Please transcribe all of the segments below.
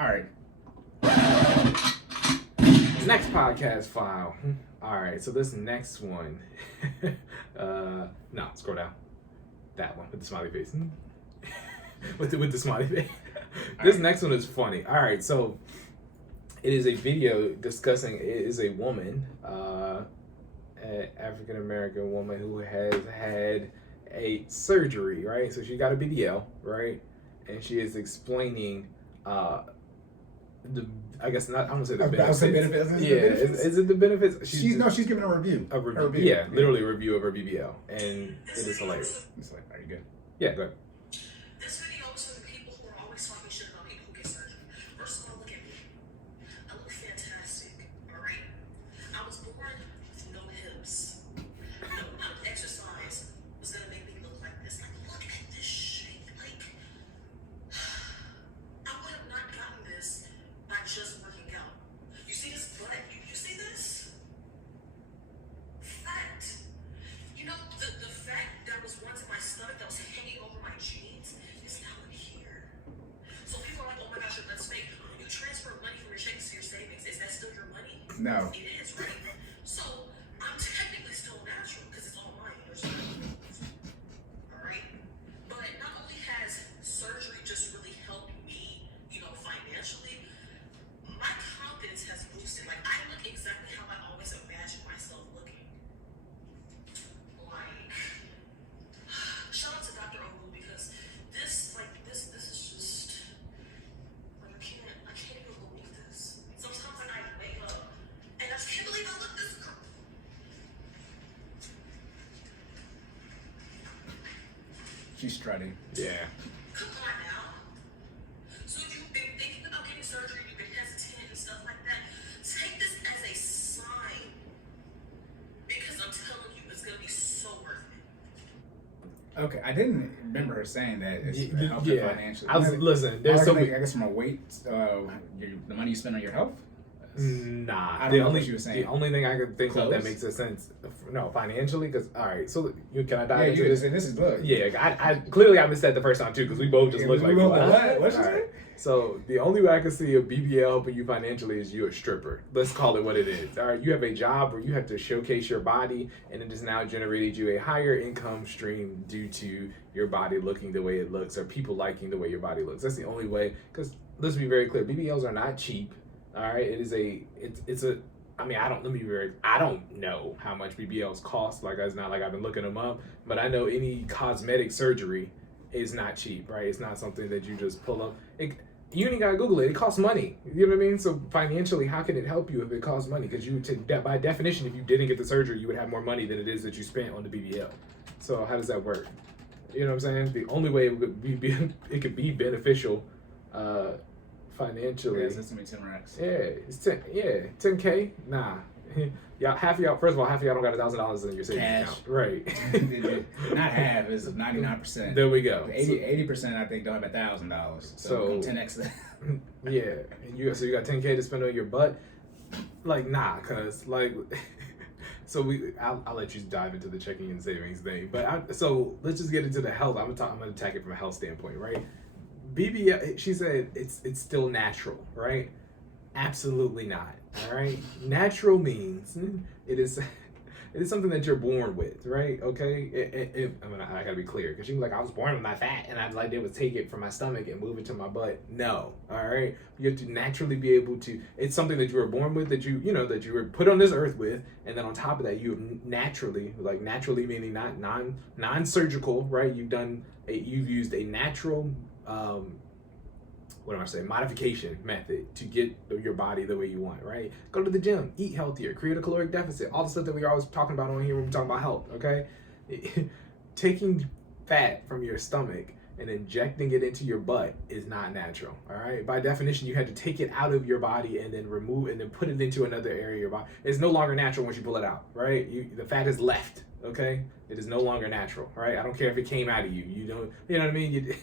All right. Next podcast file. All right, so this next one, no, scroll down. That one with the smiley face. with the smiley face. This next one is funny. All right, so it is a video discussing. It is a woman, an African American woman who has had a surgery. Right, so she got a BBL. Right, and she is explaining. The I guess not. I'm gonna say the benefits. Yeah, is it the benefits? She's giving a review. A review. Yeah, literally a review of her BBL, and it is hilarious. It's like, are you good? Yeah, go ahead. This video is for the people who are always talking shit about people who get surgery. First of all, look at me. I look fantastic. All right. I was born with no hips. No amount of exercise was gonna make me look like this. Like, look at this shape. Like, I would have not gotten this by just working out. You see this butt? You see this? Fat. You know, the fat that was once in my stomach that was hanging over my jeans is now in here. So people are like, oh my gosh, your butt's fake. You transfer money from your checkings to your savings. Is that still your money? No. It is, right? So I'm technically still natural because it's all mine. Alright? But not only has surgery just really helped me, financially, my confidence has boosted. Like, I look exactly how I always imagined myself looking. Like, shout out to Dr. Ogu because this is just, like, I can't even believe this. Sometimes, like, I wake up and I just can't believe I look this girl. She's strutting. Yeah. Come on now. So if you've been thinking about getting surgery, you've been hesitant and stuff like that, take this as a sign. Because I'm telling you, it's going to be so worth it. Okay, I didn't remember her saying that it's helped her financially. Listen, there's so many. I guess from a weight, the money you spend on your health. Nah, I don't know what she was saying. The only thing I could think of that makes a sense, no, financially, because all right, so can I dive into this? This is good. Yeah, I clearly I missed that the first time too, because we both just looked like what? What's she saying? So the only way I can see a BBL helping you financially is you're a stripper. Let's call it what it is. All right, you have a job where you have to showcase your body, and it has now generated you a higher income stream due to your body looking the way it looks, or people liking the way your body looks. That's the only way. Because let's be very clear, BBLs are not cheap. All right, it's a. I mean, I don't know how much BBLs cost. Like, it's not like I've been looking them up, but I know any cosmetic surgery is not cheap, right? It's not something that you just pull up. You ain't gotta Google it. It costs money. You know what I mean? So financially, how can it help you if it costs money? Because by definition, if you didn't get the surgery, you would have more money than it is that you spent on the BBL. So how does that work? You know what I'm saying? The only way it could be beneficial. Financially, it's gonna be 10 racks. Yeah, it's 10K. Nah, y'all. Half of y'all. First of all, half of y'all don't got $1,000 in your savings account, right? Not half. It's 99%. There we go. 80%, I think, don't have $1,000. So 10x that. Yeah, and you got 10K to spend on your butt. Like, nah, cause like. So I'll let you dive into the checking and savings thing, but so let's just get into the health. I'm gonna attack it from a health standpoint, right? BBL, she said it's still natural, right? Absolutely not. All right, natural means it is something that you're born with, right? Okay, I gotta be clear because she was like, I was born with my fat, and I did was take it from my stomach and move it to my butt. No, all right, you have to naturally be able to. It's something that you were born with, that you were put on this earth with, and then on top of that, you have naturally meaning not non-surgical, right? You've used a natural. Modification method to get your body the way you want, right? Go to the gym, eat healthier, create a caloric deficit, all the stuff that we're always talking about on here when we talk about health, okay? Taking fat from your stomach and injecting it into your butt is not natural, all right? By definition, you had to take it out of your body and then put it into another area of your body. It's no longer natural once you pull it out, right? The fat is left, okay? It is no longer natural, right? I don't care if it came out of you. You know what I mean?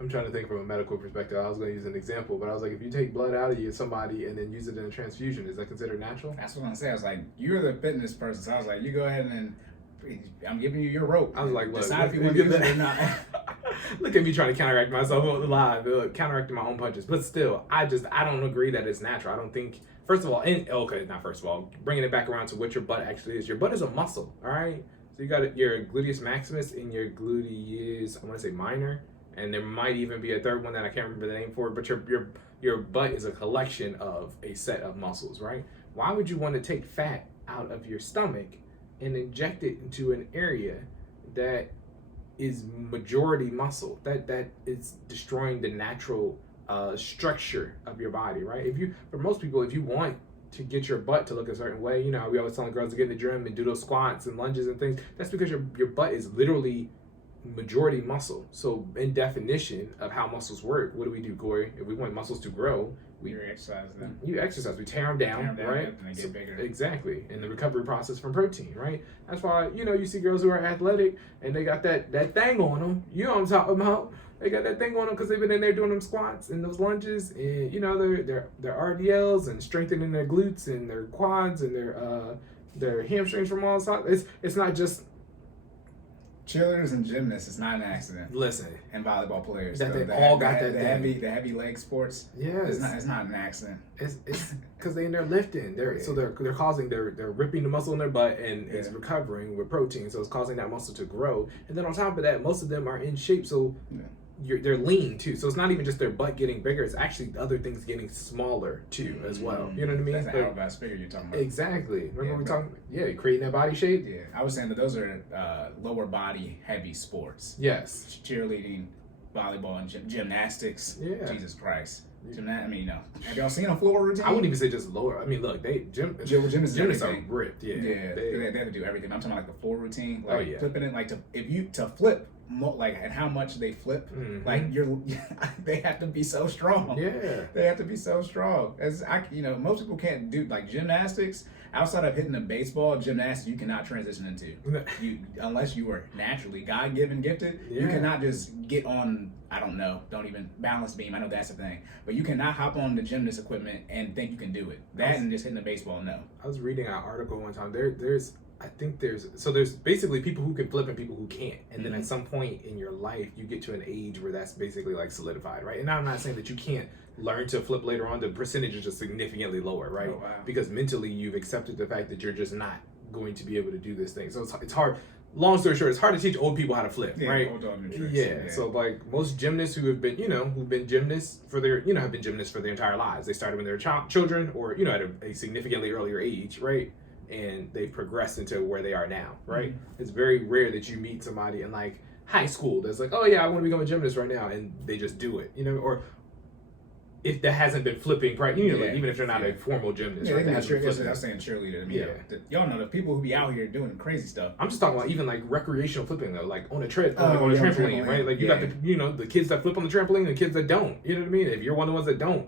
I'm trying to think from a medical perspective. I was going to use an example, but I was like, if you take blood out of somebody and then use it in a transfusion, is that considered natural? That's what I'm saying. I was like, you're the fitness person. So I was like, you go ahead and I'm giving you your rope. I was like, look, decide if you want to use it or not. Look at me trying to counteract myself on the live, counteracting my own punches. But still, I don't agree that it's natural. I don't think, first of all, not first of all, bringing it back around to what your butt actually is. Your butt is a muscle, all right? So you got your gluteus maximus and your gluteus, I want to say minor, and there might even be a third one that I can't remember the name for, but your butt is a collection of a set of muscles, right? Why would you want to take fat out of your stomach and inject it into an area that is majority muscle, that is destroying the natural structure of your body, right? For most people, if you want to get your butt to look a certain way, we always telling girls to get in the gym and do those squats and lunges and things. That's because your butt is literally majority muscle. So in definition of how muscles work, what do, Cory? If we want muscles to grow, you exercise them. You exercise. We tear them down, right? And they get bigger. Exactly. In the recovery process from protein, right? That's why, you see girls who are athletic and they got that thing on them. You know what I'm talking about? They got that thing on them because they've been in there doing them squats and those lunges and, their RDLs and strengthening their glutes and their quads and their hamstrings from all sides. It's not just cheerleaders and gymnasts, it's not an accident. Listen, and volleyball players, that they all got that the heavy leg sports. Yeah, it's not an accident. It's because they're in there lifting. They're causing they're ripping the muscle in their butt and it's recovering with protein, so it's causing that muscle to grow. And then on top of that, most of them are in shape, so they're lean too. So it's not even just their butt getting bigger; it's actually the other things getting smaller too as well. You know what I mean? That's an hourglass figure you're talking about. Exactly. Remember we talking? Yeah, creating that body shape. Yeah, I was saying that those are lower body heavy sports. Yes. Cheerleading, volleyball, and gymnastics. Yeah. Jesus Christ. Have y'all seen a floor routine? I wouldn't even say just lower. I mean, look, gymnasts are ripped. Yeah, they have to do everything. I'm talking about like the floor routine, like flipping it, like to flip. Like and how much they flip, like they have to be so strong. Yeah, they have to be so strong. Most people can't do like gymnastics outside of hitting a baseball. Gymnastics you cannot transition into unless you are naturally God-given gifted. Yeah. You cannot just get on. I don't know. Don't even balance beam. I know that's a thing, but you cannot hop on the gymnast equipment and think you can do it. And just hitting the baseball. No. I was reading an article one time. There's basically people who can flip and people who can't. And then at some point in your life, you get to an age where that's basically like solidified, right? And I'm not saying that you can't learn to flip later on. The percentage is just significantly lower, right? Oh, wow. Because mentally you've accepted the fact that you're just not going to be able to do this thing. So it's hard. Long story short, it's hard to teach old people how to flip, right? Old dog new tricks. Yeah. So like most gymnasts who have been, who've been gymnasts for their, have been gymnasts for their entire lives. They started when they were children or, at a significantly earlier age, right? And they progressed into where they are now, right? It's very rare that you meet somebody in like high school that's like, oh yeah, I want to become a gymnast right now, and they just do it, or if that hasn't been flipping, right? Like, even if they're not a formal gymnast, right? I was saying cheerleader. I mean, y'all know the people who be out here doing crazy stuff. I'm just talking about even like recreational flipping though, like on a trampoline, right? Like you got the kids that flip on the trampoline, and the kids that don't. You know what I mean? If you're one of the ones that don't,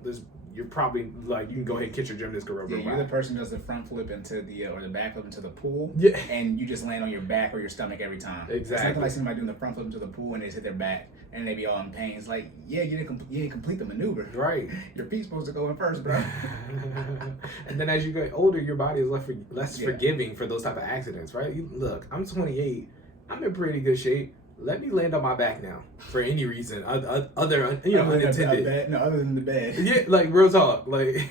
you're probably like, you can go ahead and catch your gymnast career. Yeah, you're the person who does the front flip into or the back flip into the pool. Yeah. And you just land on your back or your stomach every time. Exactly. It's nothing like somebody doing the front flip into the pool and they just hit their back and they be all in pain. It's like, you didn't complete the maneuver. Right. Your feet's supposed to go in first, bro. And then as you get older, your body is less forgiving for those type of accidents, right? Look, I'm 28. I'm in pretty good shape. Let me land on my back now for any reason other unintended. Other than the bed. Yeah, like real talk. Like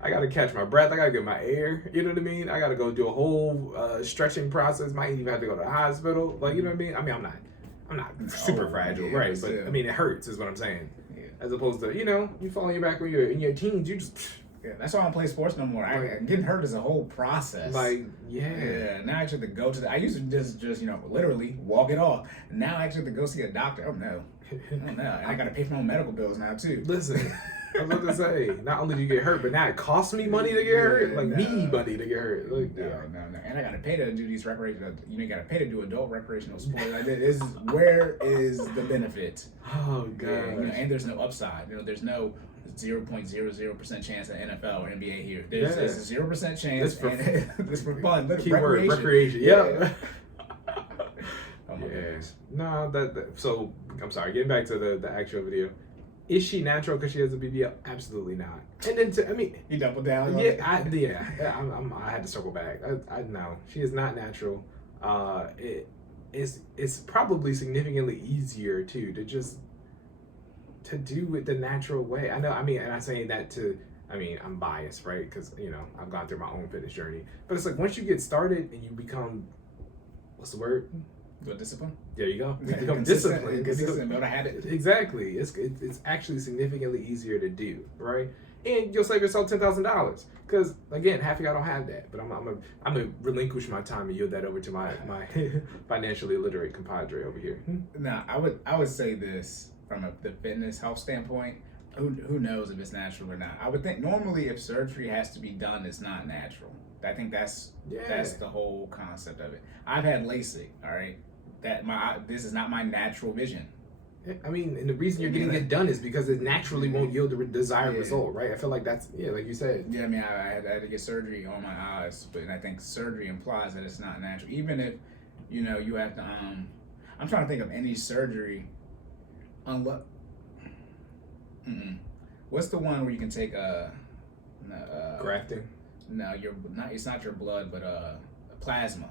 I gotta catch my breath. I gotta get my air. You know what I mean? I gotta go do a whole stretching process. Might even have to go to the hospital. Like, you know what I mean? I mean, I'm not super fragile, right? But I mean, it hurts, is what I'm saying. Yeah. As opposed to, you fall on your back when you're in your teens, you just. Yeah, that's why I don't play sports no more. Getting hurt is a whole process. Like, yeah. Now I actually have to go to I used to just literally walk it off. Now I actually have to go see a doctor. Oh no. And I got to pay for my own medical bills now too. Listen, I was about to say, not only do you get hurt, but now it costs me money to get hurt. Like, me money to get hurt. Like, no. And I got to pay to do these recreational. You got to pay to do adult recreational sports. Like, where is the benefit? Oh god. Yeah, and there's no upside. There's no 0.00% chance at NFL or NBA here. There's a 0% chance. This for fun. Keyword recreation. Yeah. Oh my goodness. No, so I'm sorry. Getting back to the actual video. Is she natural because she has a BBL? Absolutely not. And then You double down. yeah, I had to circle back. I no, she is not natural. It's probably significantly easier too to do it the natural way. I know. I mean, and I say that to. I mean, I'm biased, right? Because I've gone through my own fitness journey. But it's like once you get started and you become, what's the word? Good discipline. There you go. You Yeah, become consistent, disciplined. consistent, build a habit. Exactly. It's actually significantly easier to do, right? And you'll save yourself $10,000 because again, half of y'all don't have that. But I'm gonna relinquish my time and yield that over to my financially illiterate compadre over here. Now, I would say this from the fitness health standpoint. Who knows if it's natural or not? I would think normally if surgery has to be done, it's not natural. I think that's the whole concept of it. I've had LASIK. All right, this is not my natural vision. I mean, and the reason you're getting it done is because it naturally won't yield the desired result, right? I feel like that's like you said. Yeah, I mean, I had to get surgery on my eyes, and I think surgery implies that it's not natural. Even if you have to. I'm trying to think of any surgery. What's the one where you can take Grafting? No, it's not your blood, but plasma.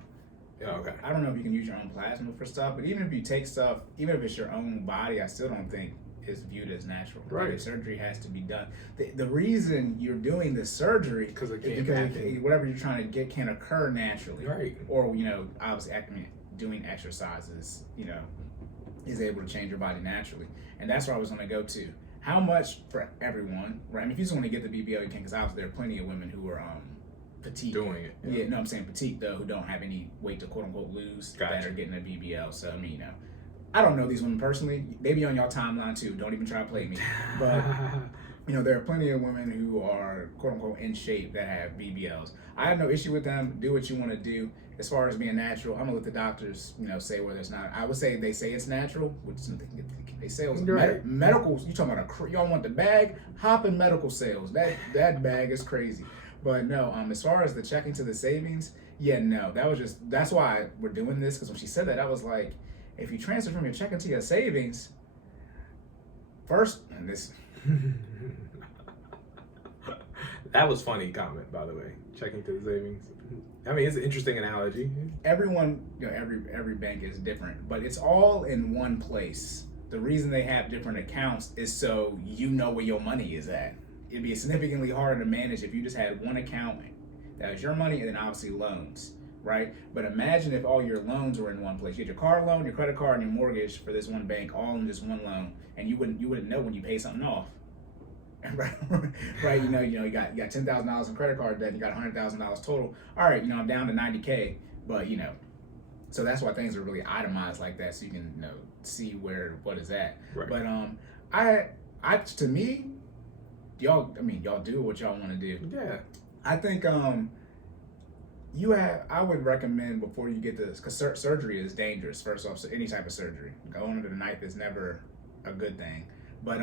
Yeah, okay. I don't know if you can use your own plasma for stuff, but even if you take stuff, even if it's your own body, I still don't think it's viewed as natural. Right. Like, surgery has to be done. The reason you're doing this surgery because whatever you're trying to get can occur naturally. Right. Or obviously doing exercises, is able to change your body naturally, and that's where I was going to go to. How much for everyone, right? I mean, if you just want to get the BBL, you can, because obviously there are plenty of women who are petite. Doing it. Yeah, no, I'm saying petite, though, who don't have any weight to quote-unquote lose, that are getting a BBL. So, I mean, I don't know these women personally. They be on y'all timeline, too. Don't even try to play me. But, there are plenty of women who are quote-unquote in shape that have BBLs. I have no issue with them. Do what you want to do. As far as being natural, I'm going to let the doctors, say whether it's not. I would say they say it's natural, which they sales. Right. Medicals, you talking about y'all want the bag? Hop in medical sales. That bag is crazy. But no, as far as the checking to the savings, no, that's why we're doing this, because when she said that, I was like, if you transfer from your checking to your savings, first, and this. That was funny comment, by the way. Checking to the savings. I mean, it's an interesting analogy. Everyone, every bank is different, but it's all in one place. The reason they have different accounts is so you know where your money is at. It'd be significantly harder to manage if you just had one account that was your money and then obviously loans, right? But imagine if all your loans were in one place. You had your car loan, your credit card, and your mortgage for this one bank, all in just one loan, and you wouldn't know when you pay something off. Right, you got $10,000 in credit card debt, you got $100,000 total. All right, I'm down to $90K, but so that's why things are really itemized like that, so you can see what is at. Right. But I to me, y'all do what y'all want to do. Yeah. I think I would recommend before you get this, because surgery is dangerous. First off, so any type of surgery, going under the knife is never a good thing. But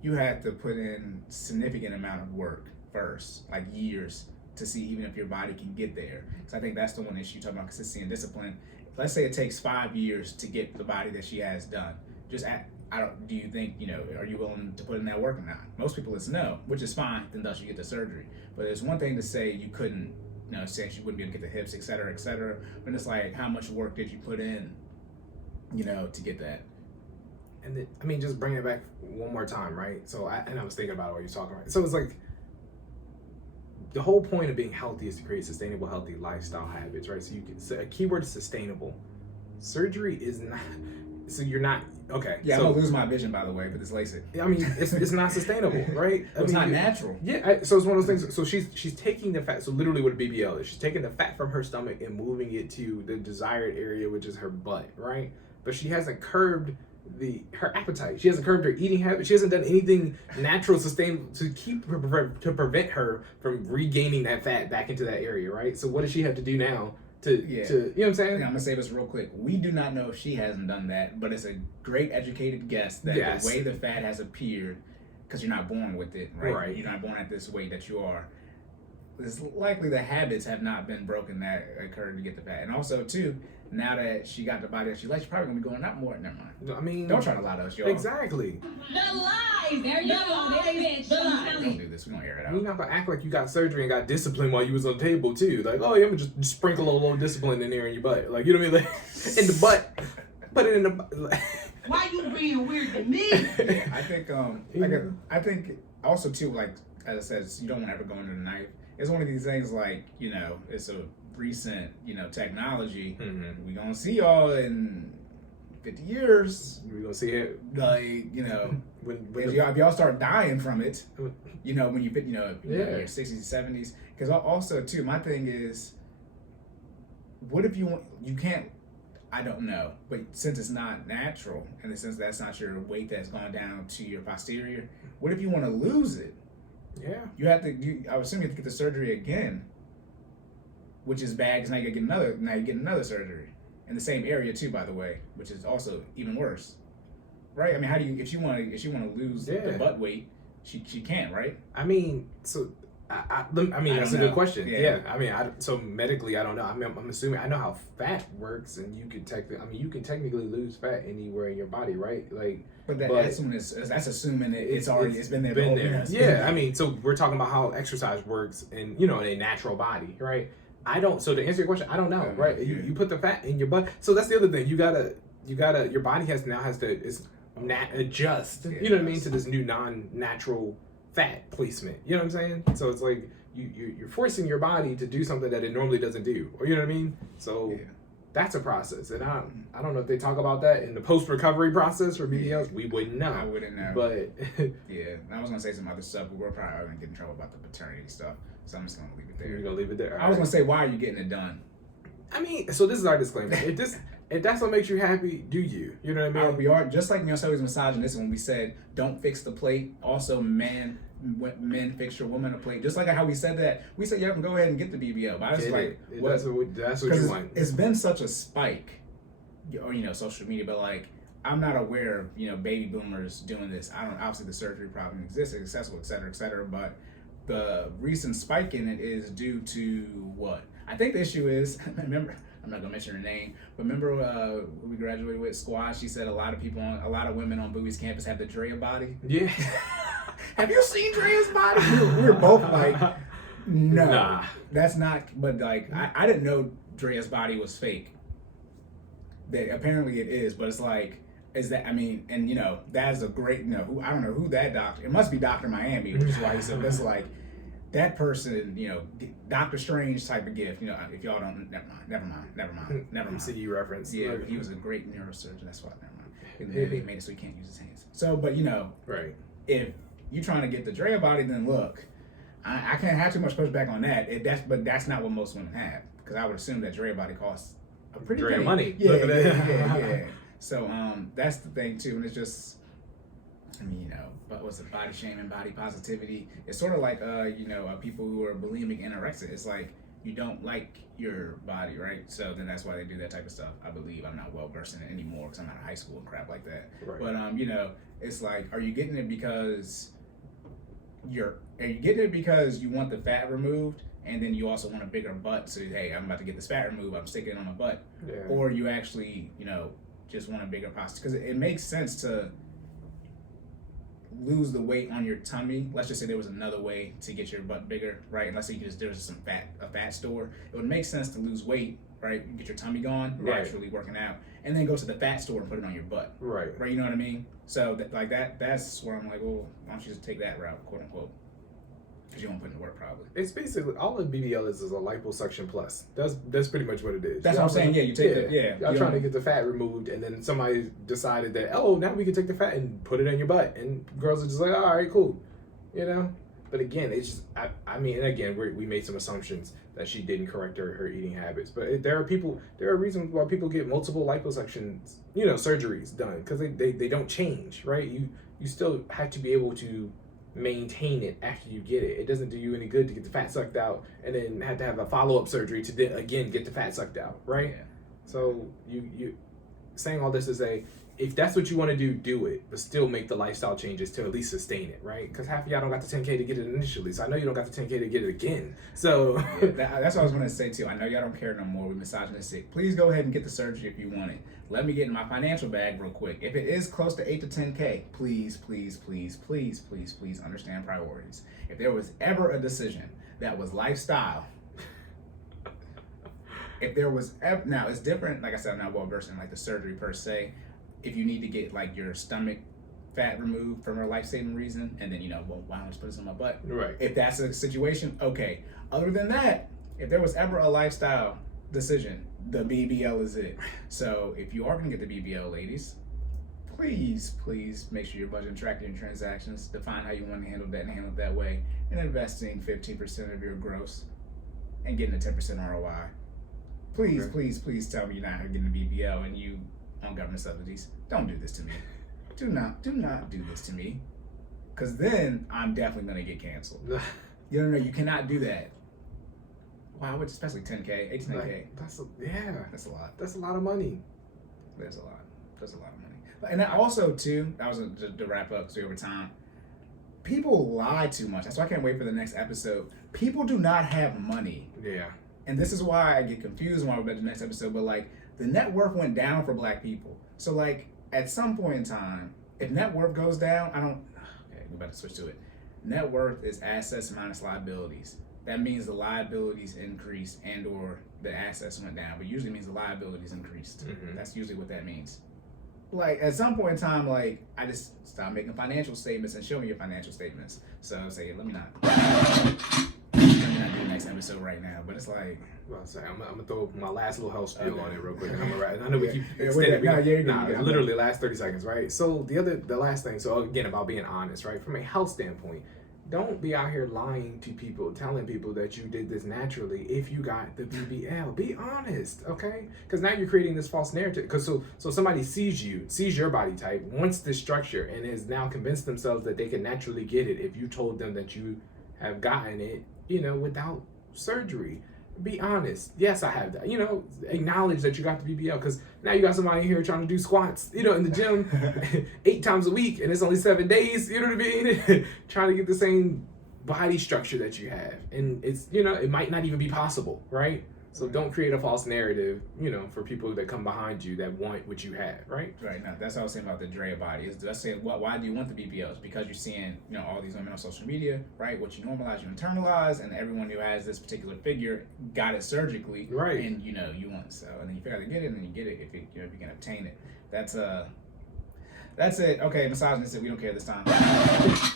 you have to put in significant amount of work first, like years, to see even if your body can get there. So I think that's the one issue, talking about consistency and discipline. Let's say it takes 5 years to get the body that she has done. Do you think, are you willing to put in that work or not? Most people it's no, which is fine, then thus you get the surgery. But there's one thing to say you couldn't, say you wouldn't be able to get the hips, et cetera, et cetera. But it's like, how much work did you put in, to get that? And then, just bringing it back one more time, right? So, I was thinking about it while you're talking, right? So it's like, the whole point of being healthy is to create sustainable, healthy lifestyle habits, right? So a keyword is sustainable. Surgery is not, so you're not, okay. Yeah, so, I'm gonna lose my vision, by the way, but it's LASIK. I mean, it's not sustainable, right? It's not natural. Yeah, so it's one of those things. So she's taking the fat, so literally what a BBL is, she's taking the fat from her stomach and moving it to the desired area, which is her butt, right? But she hasn't curbed her appetite. She hasn't curbed her eating habit. She hasn't done anything natural, sustainable to prevent her from regaining that fat back into that area, right? So what does she have to do now to you know what I'm saying? Yeah, I'm gonna say this real quick. We do not know if she hasn't done that, but it's a great educated guess that the way the fat has appeared, because you're not born with it, right? You're not born at this weight that you are. it's likely the habits have not been broken that occurred to get the fat. And also, too, now that she got the body that she likes, she's probably gonna be going out more. Never mind. I mean, Don't try to lie to us, y'all. Exactly. The lies. There you go. There you go. The lies. Don't do this. We're gonna air it out. You're not gonna act like you got surgery and got discipline while you was on the table too. Like, oh yeah, I'm gonna just sprinkle a little discipline in there in your butt. Like, you know what I mean? Like, in the butt. Put it in the butt. Like, Why you being weird to me? Yeah, I think also too, like as I said, you don't want to ever go under the knife. It's one of these things like, you know, it's a recent, you know, technology. Mm-hmm. We gonna see y'all in 50 years. We're gonna see it. Like, you know, when if y'all start dying from it, you know, when you fit, you know, in Yeah. your 60s, 70s. Because also too, my thing is, what if you can't, I don't know, but since it's not natural, in the sense that's not your weight that's gone down to your posterior, what if you want to lose it? Yeah. You have to. I would assume you have to get the surgery again, which is bad because now you get another surgery in the same area too, by the way, which is also even worse, right? I mean, how do you if you want to lose the butt weight, she can't, right? I mean, so I mean, that's a good question. Yeah. I mean, so medically, I don't know. I mean, I'm assuming I know how fat works, and you can technically lose fat anywhere in your body, right? Like, but that's assuming it's been there. Yeah, I mean, so we're talking about how exercise works in, you know, in a natural body, right? So to answer your question, I don't know, right? You put the fat in your butt. So that's the other thing. You gotta your body has to adjust, you know what I mean, to this new non-natural fat placement. You know what I'm saying? So it's like you're forcing your body to do something that it normally doesn't do. Or you know what I mean? So that's a process. And I don't know if they talk about that in the post-recovery process for BBLs. We wouldn't know. I wouldn't know. But yeah, I was gonna say some other stuff, but we're probably gonna get in trouble about the paternity stuff. So I'm just gonna leave it there. You're gonna leave it there. I was gonna say, why are you getting it done? I mean, so this is our disclaimer. If that's what makes you happy, do you? You know what I mean? We are just like so was misogynistic when we said don't fix the plate. Also, men fix your woman a plate. Just like how we said that, we said you can go ahead and get the BBL. But I was like, that's what you want. It's been such a spike, or you know, social media. But like, I'm not aware of baby boomers doing this. I don't. Obviously, the surgery problem exists, it's accessible, et cetera, et cetera. But the recent spike in it is due to what? I think the issue is. Remember, I'm not gonna mention her name, but remember who we graduated with, Squash? She said a lot of women on Bowie's campus have the Drea body. Yeah. Have you seen Drea's body? We were both like, no, nah. That's not. But like, I didn't know Drea's body was fake. That apparently it is, but it's like, is that? I mean, and that's a great. I don't know who that doctor. It must be Dr. Miami, which is why he said that's like. That person, Doctor Strange type of gift. If y'all don't, never mind. MCU reference. Yeah, he was a great neurosurgeon. That's why. Never mind. They made it so he can't use his hands. So, but right. If you're trying to get the Drea body, then look, I can't have too much pushback on that. But that's not what most women have, because I would assume that Drea body costs a pretty Drea penny. money. Yeah. So that's the thing too, and it's just. I mean, but what's it, body shaming, body positivity? It's sort of like, people who are bulimic, anorexic. It's like you don't like your body, right? So then that's why they do that type of stuff. I believe I'm not well versed in it anymore because I'm out of high school and crap like that. Right. But it's like, are you getting it because you want the fat removed, and then you also want a bigger butt? So hey, I'm about to get this fat removed. I'm sticking it on my butt, or you actually, just want a bigger posture? Because it makes sense to lose the weight on your tummy. Let's just say there was another way to get your butt bigger, right? Let's say there's a fat store. It would make sense to lose weight, right? You get your tummy gone, naturally working out, and then go to the fat store and put it on your butt, right? You know what I mean? So that's where I'm like, well, why don't you just take that route, quote unquote? Because you won't put in the work probably. It's basically all of BBL is a liposuction plus. That's pretty much what it is. That's what I'm saying. Yeah, you take Y'all trying to get the fat removed, and then somebody decided that now we can take the fat and put it in your butt, and girls are just like, all right, cool, But again, it's just I mean, and again, we made some assumptions that she didn't correct her eating habits, but there are reasons why people get multiple liposuctions, surgeries done, because they don't change, right? You still have to be able to maintain it after you get it. It doesn't do you any good to get the fat sucked out and then have to have a follow-up surgery to then again get the fat sucked out, right? Yeah. So you saying all this to say, if that's what you want to do it, but still make the lifestyle changes to at least sustain it, right? Because half of y'all don't got the 10K to get it initially, so I know you don't got the 10K to get it again. So that's what I was going to say too. I know y'all don't care no more. We misogynistic. Please go ahead and get the surgery if you want it. Let me get in my financial bag real quick. If it is close to 8 to 10K, please understand priorities. If there was ever a decision that was lifestyle, if there was ever, now it's different. Like I said, I'm not well versed in like the surgery per se. If you need to get like your stomach fat removed from a life-saving reason, and then well, why don't I just put this on my butt? Right. If that's a situation, okay. Other than that, if there was ever a lifestyle decision, the BBL is it. So if you are gonna get the BBL, ladies, please make sure you're budgeting, tracking your transactions, define how you want to handle that and handle it that way, and investing 15% of your gross and getting a 10% ROI. Please tell me you're not getting the BBL and you on government subsidies. Don't do this to me. Do not do this to me. Because then I'm definitely going to get canceled. No, you cannot do that. Wow, especially 10K, 18K. That's a lot. That's a lot. That's a lot of money. That's a lot of money. And that also, too, that was to wrap up, so over time, people lie too much. That's why I can't wait for the next episode. People do not have money. Yeah. And this is why I get confused when I read the next episode, but like, the net worth went down for Black people. So like, at some point in time, if net worth goes down, okay, we're about to switch to it. Net worth is assets minus liabilities. That means the liabilities increased and or the assets went down, but usually means the liabilities increased. Mm-hmm. That's usually what that means. Like, at some point in time, like, I just stopped making financial statements and show me your financial statements. So I say, let me not do the next episode right now, but it's like, Well, I'm gonna throw my last little health spiel on it real quick, and I'm gonna wrap. I know we keep Yeah, extending. Literally last 30 seconds, right? So the last thing. So again, about being honest, right? From a health standpoint, don't be out here lying to people, telling people that you did this naturally if you got the BBL. Be honest, okay? Because now you're creating this false narrative. Because so somebody sees your body type, wants this structure, and has now convinced themselves that they can naturally get it if you told them that you have gotten it, without surgery. Be honest. Yes, I have that. Acknowledge that you got the BBL, because now you got somebody here trying to do squats, in the gym 8 times a week, and it's only 7 days, you know what I mean? Trying to get the same body structure that you have. And it's, it might not even be possible, right? So don't create a false narrative, for people that come behind you that want what you have, right? Right. Now, that's what I was saying about the Drea body. Is let's say, why do you want the BBLs? Because you're seeing, all these women on social media, right? What you normalize, you internalize, and everyone who has this particular figure got it surgically, right? And you want so, and then you figure out to get it, and then you get it if you can obtain it. That's it. Okay, misogynist. We don't care this time. All right.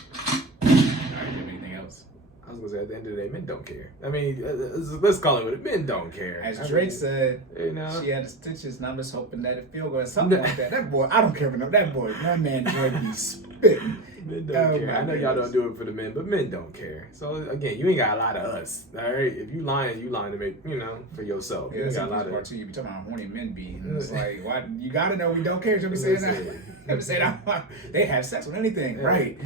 Do you have anything else? I was gonna say, at the end of the day, men don't care. I mean, let's call it what it. Men don't care. As Drake said, she had the stitches, and I'm just hoping that it feel good, something like that. That boy, I don't care for that boy. That man Drake be spitting. Men don't care. I know y'all don't do it for the men, but men don't care. So again, you ain't got a lot of us. All right, if you lying to make for yourself. Yeah, you that's got a lot part of. too. You be talking about how horny men be. And it's like, why? You gotta know we don't care. Should be saying that? Should be saying that? They have sex with anything, right?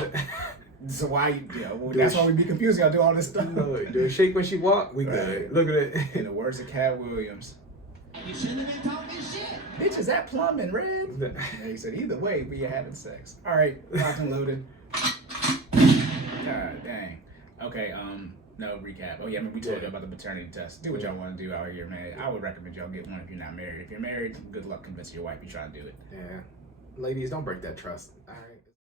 So why, that's why we be confused. Y'all do all this stuff. Do a shake when she walk. We good. Look at it. In the words of Cat Williams, You shouldn't have been talking shit. bitch, is that plumbing, Red? And he said, either way, we are having sex. All right, locked and loaded. God dang. Okay, no recap. Oh yeah, we told you about the paternity test. Do what y'all want to do out here, man. I would recommend y'all get one if you're not married. If you're married, good luck convincing your wife you try to do it. Yeah. Ladies, don't break that trust. All right.